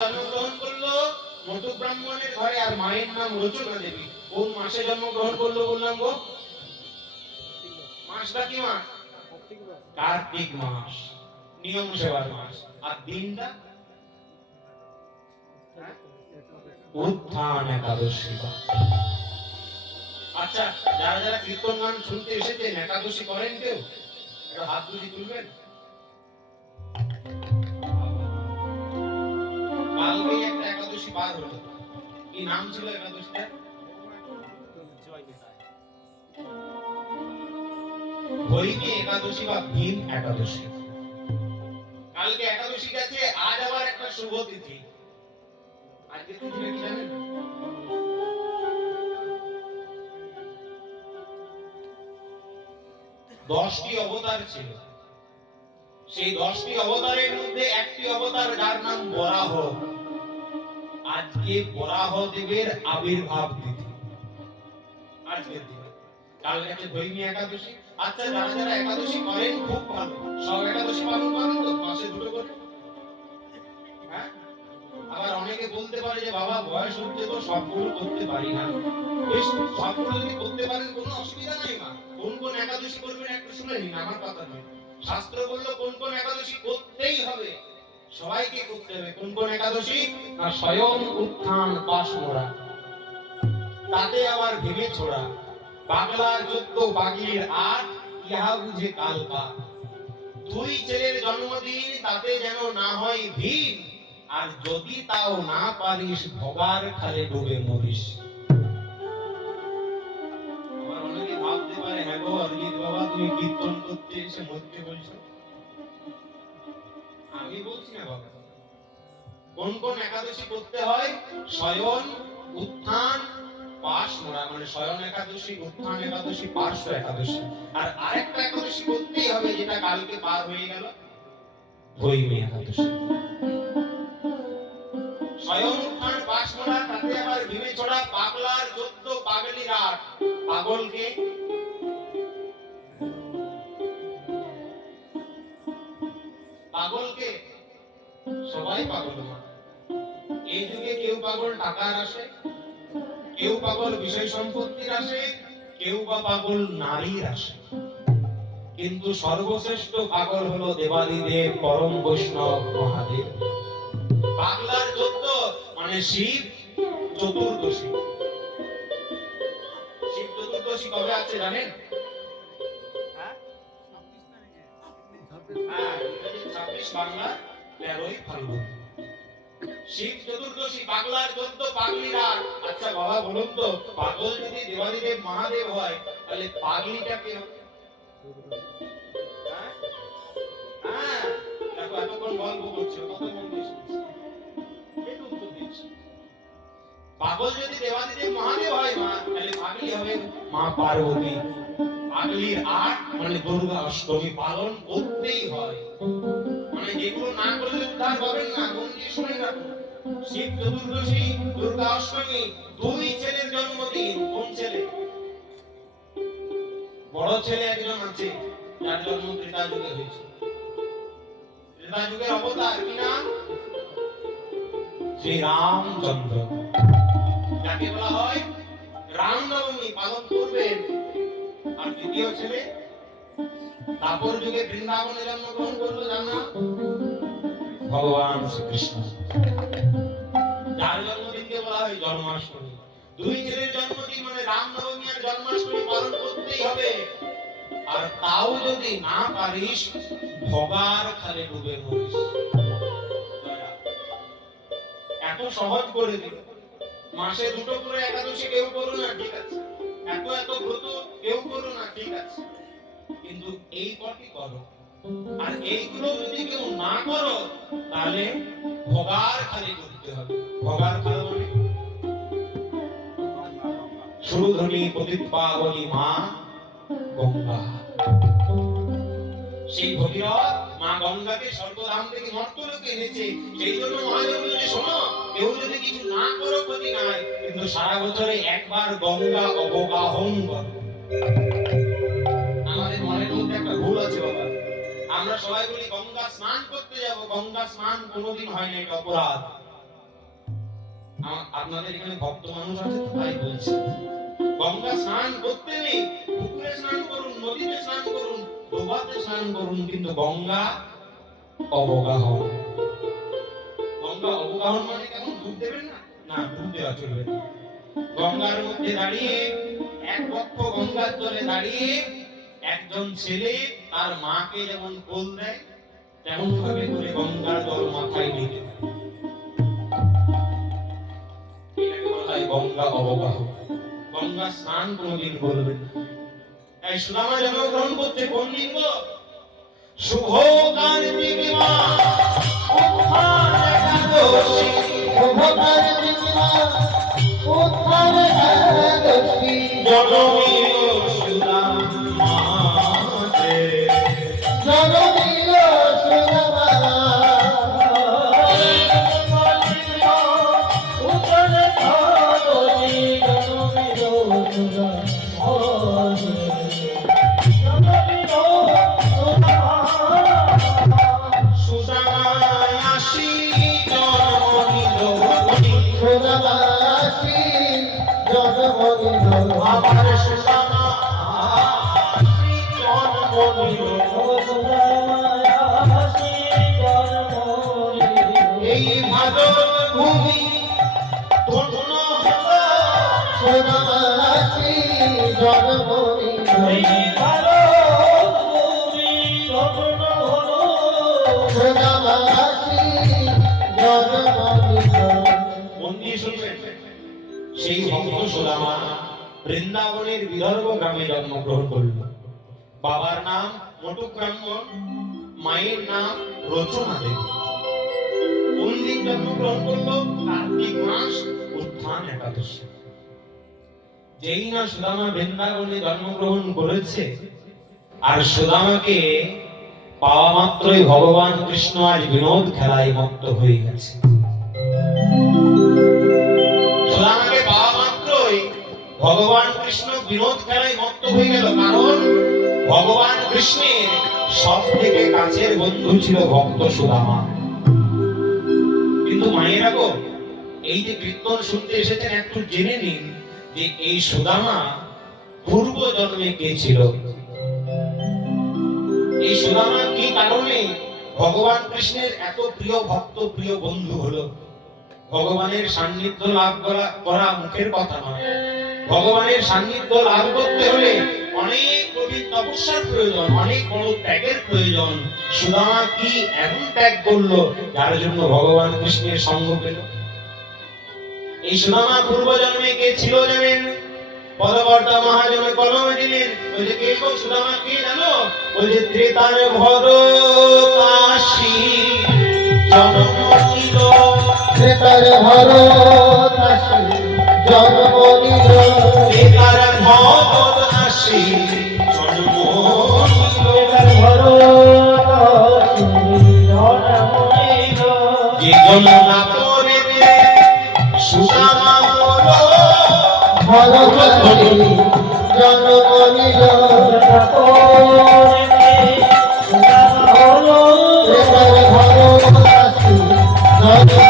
জন্মগ্রহণ করলো মটু ব্রাহ্মণের ঘরে, আর মায়ের নাম রচনা দেবী। কোন মাসে জন্মগ্রহণ করলো বললাম গো? মাসটা কি মাস? কার্তিক মাস, নিয়ম সেবার মাস। আর দিনটা উত্থান একাদশী। আচ্ছা, যারা যারা কীর্তন গান শুনতে এসেছেন একাদশী করেন কেউ? একটু হাত দুটি তুলবেন। কালকেই একটা একাদশী পার হলো। কি নাম ছিল একাদশীটা? ভৈমী একাদশী বা ভীম একাদশী। কালকে একাদশী গেছে, আজ আবার একটা শুভ তিথি। আজকে তিথিটা কি জানেন? দশটি অবতার ছিল। সেই 10টি অবতারের মধ্যে একটি অবতার যার নাম বরাহ। আজকে বরাহ দেবের আবির্ভাব তিথি, আজকের দিনে। কাল গেছে ভৈমী একাদশী। আচ্ছা, যারা যারা একাদশী করেন খুব ভালো। সব একাদশী পালন করেন তো? মাসে দুটো করে? হ্যাঁ। আবার অনেকে বলতে পারে যে বাবা বয়স হচ্ছে তো সবগুলো করতে পারি না। বেশ, সবগুলো যদি করতে পারেন কোনো অসুবিধা নাই মা। কোন কোন একাদশী করবেন একটু শুনে নিন, আমার কথা নয়। শাস্ত্র বললো কোন কোন একাদশী করতেই হবে, সবাইকে করতে হবে। কোন কোন একাদশী? না, স্বয়ং উত্থান পাশ মোড়া, তাতে আবার ভেঙে ছোড়া, পাগলার 14 বাগির 8, ইহা বুঝে কাল পা। দুই ছেলের জন্মদিন, তাতে যেন না হয় ভিড়, আর যদি তাও না পারিস ভগার খালে ডুবে মরিস। আমার অনেকে ভাবতে পারে হ্যাঁ গো অরিজিৎ বাবা তুমি কীর্তন করতে এসে মরতে বলছো। আমি বলছি না বাবা। কোন কোন একাদশী করতে হয়? স্বয়ং উত্থান পাশ মোড়া, মানে স্বয়ং একাদশী, উত্থান একাদশী, পার্শ্ব একাদশী। আর আরেকটা একাদশী করতেই হবে যেটা কালকে পার হয়ে গেল, ভৈমী একাদশী। স্বয়ং উত্থান পাশ মোড়া, তাতে আবার ভেঙে ছোড়া, পাগলার 14 পাগলির 8। পাগলকে পাগলকে সবাই পাগল মানে। এই যুগে কেউ পাগল টাকার আসে, কেউ পাগল বিষয় সম্পত্তির আসে, কেউ বা পাগল নারীর আসে, কিন্তু সর্বশ্রেষ্ঠ পাগল হলো দেবাদিদেব পরম বৈষ্ণব মহাদেব। পাগলার 14 মানে শিব চতুর্দশী। শিব চতুর্দশী কবে আছে জানেন? হ্যাঁ, 26 বাংলা 13ই ফাল্গুন। শিব চতুর্দশী, পাগলার 14 পাগলির 8। আচ্ছা বাবা বলুন তো, পাগল যদি দেবাদিদেব মহাদেব হয় তাহলে পাগলিটা কে হবে? হ্যাঁ হ্যাঁ, দেখো এতক্ষণ গল্প করছো, কত মন দিয়েছো, একটু উত্তর দিচ্ছি। পাগল যদি দেবাদিদেব মহাদেব হয় মা, তাহলে পাগলি হবে মা পার্বতী। পাগলির 8 মানে দুর্গা অষ্টমী পালন করতেই হয়, মানে যেগুলো না করলে উদ্ধার পাবেন না। মন দিয়ে শুনে রাখুন। শিব চতুর্দশী, দুর্গা অষ্টমী, দুই ছেলের জন্মদিন। কোন ছেলে? বড় ছেলে একজন আছে যার জন্ম ত্রেতা যুগে হয়েছে। ত্রেতা যুগের অবতার কি নাম? শ্রী রামচন্দ্র, যাকে বলা হয় রামনবমী পালন করবেন। আর দ্বিতীয় ছেলে দ্বাপর যুগে বৃন্দাবনে জন্মগ্রহণ করলো, যার নাম ভগবান শ্রীকৃষ্ণ, যার জন্মদিনকে বলা হয় জন্মাষ্টমী। দুই ছেলের জন্মদিন মানে রামনবমী আর জন্মাষ্টমী পালন করতেই হবে। আর তাও যদি না পারিস ভগার খালে ডুবে মরিস। এত সহজ করে দিল। মাসে দুটো করে একাদশী কেউ করো না, ঠিক আছে। এত এত ব্রত কেউ করো না, ঠিক আছে, কিন্তু এই কটি করো। আর এইগুলো যদি কেউ না করো তাহলে ভগার খালি করতে হবে। ভগার খালি মানে সুরধনী প্রতিপাবনী মা গঙ্গা। সেই ভগীরথ মা গঙ্গাকে স্বর্গধাম থেকে মর্তলোকে এনেছে। সেই জন্য মহাদেব বলছে শোনো, কেউ যদি কিছু না করো ক্ষতি নাই, কিন্তু সারা বছরে একবার গঙ্গা অবগাহন করো। আমাদের মনের মধ্যে একটা ভুল আছে বাবা, আমরা সবাই বলি গঙ্গা স্নান করতে যাব। গঙ্গা স্নান কোনোদিন হয় না, এটা অপরাধ। আপনাদের এখানে ভক্ত মানুষ আছে তো তাই বলছি, গঙ্গা স্নান করতে নেই, পুকুরে স্নান করুন, নদীতে স্নান করুন, ডোবাতে স্নান করুন, কিন্তু গঙ্গা অবগাহন। গঙ্গা অবগাহন মানে কেমন ডুব দেবেন না, না ডুব দেওয়া চলবে না। গঙ্গার মধ্যে দাঁড়িয়ে, এক পক্ষ গঙ্গার জলে দাঁড়িয়ে একজন ছেলে তার মাকে যেমন কোল দেয় তেমন ভাবে করে গঙ্গার জল মাথায় নিতে হয়। এটাকে বলা হয় গঙ্গা অবগাহন। গঙ্গা স্নান কোনদিন করবেন না। তাই সুদামা জন্মগ্রহণ করছে কোন দিন গো? শুভ কার্তিক মাস, উত্থান একাদশী, শুভ কার্তিক মাস, উত্থান একাদশী, জনমিল সুদামাতে, জনমিল সুদামা। উত্থান একাদশী, জনমিল সুদামা। সুদামায় আসি জন্মনিল, সুদামাসি জন্মনিল, আমার সুদামা আসি জন্মনিল। সুদামাসি জন্মনিল, এই ভাদর ভূমি ধন্য হলো, সুদামাসি জন্মনিল, সুদামাসি জন্মনিল। মন দিয়ে শুনবেন। সেই ভক্ত সুদামা বৃন্দাবনের বিদর্ভ গ্রামে জন্মগ্রহণ করল। বাবার নাম মটুক ব্রাহ্মণ, মায়ের নাম রচনা দেবী। কোন দিন জন্মগ্রহণ করলো? কার্তিক মাস, উত্থান একাদশী। যেই না সুদামা বৃন্দাবনে জন্মগ্রহণ করেছে, আর সুদামাকে পাওয়া মাত্রই ভগবান কৃষ্ণ আজ বিনোদ খেলায় মত্ত হয়ে গেছে। সুদামাকে পাওয়া মাত্রই ভগবান কৃষ্ণ বিনোদ খেলায় মত্ত হয়ে গেল, কারণ ভগবান কৃষ্ণের সব থেকে কাছের বন্ধু ছিল ভক্ত সুদামা। কিন্তু মায়েরা গো, এই যে কীর্তন শুনতে এসেছেন, একটু জেনে নিন যে এই সুদামা পূর্ব জন্মে কে ছিল। এই সুদামা কি কারণে ভগবান কৃষ্ণের এত প্রিয় ভক্ত, প্রিয় বন্ধু হলো? ভগবানের সান্নিধ্য লাভ করা মুখের কথা নয়। ভগবানের সান্নিধ্য লাভ করতে হলে অনেক কঠিন তপস্যার প্রয়োজন, অনেক বড় ত্যাগের প্রয়োজন। সুদামা কি এমন ত্যাগ করলো যার জন্য ভগবান কৃষ্ণের সঙ্গ পেল? এই সুদামা পূর্ব জন্মে কে ছিল জানেন? পদবর্তা মহাজনে কলমে দিলেন, বলছে কে গো সুদামা কে জানো? বলছে ত্রেতার ভর কাশী জন্মনিল, ত্রেতার ভরতাসি জন্মনিল, ত্রেতার ভগত আসি জন্মনিল, ত্রেতার ভরতাসি জন্মনিল, যে যমুনা পরেতে সুদামা হলো ভরতাসি জন্মনিল, ত্রেতার ভরতাসি জন্মনিল।